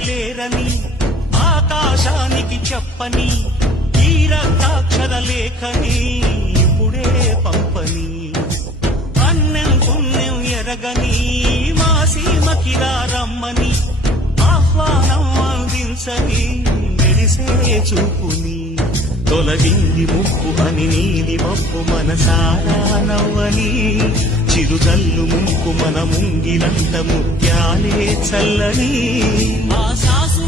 లేరని ఆకాశానికి చెప్పని ఈ రక్తాక్షర లేఖని ఇప్పుడే పంపని అన్నం పుణ్యం ఎరగని మా సీమకిరా రమ్మని ఆహ్వానం అందించని మెరిసే చూపుని తొలగింది ముప్పు అని నీది మప్పు మనసారా నవ్వని చిరుజల్లు ముంకు మన ముంగిలంత ముత్యాలే చల్లని ఆ సాసు